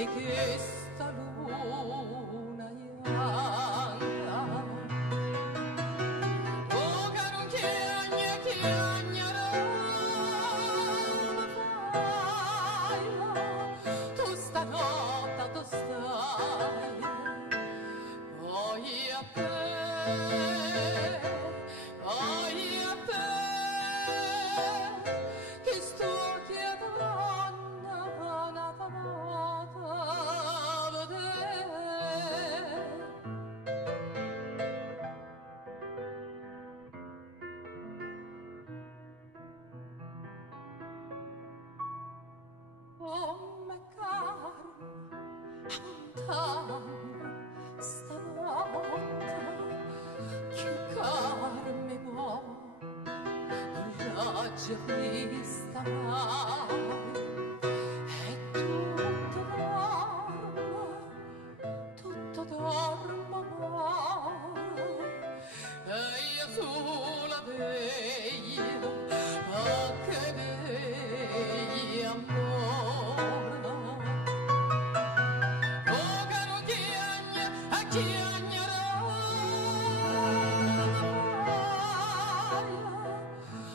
e che sta luna bianca oh caro chiagna fai tu stanotte tu stai poi a te che sto chiedendo una famata vedere oh me caro lontano stanotte che caro mi può l'oggi vista mai e tutto dormo amore e io sulla veglio che veglio amore oh caro chiagna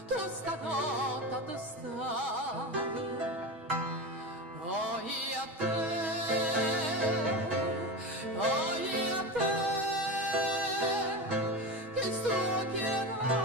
tu stanotte tu stai poi a te che sto chiedendo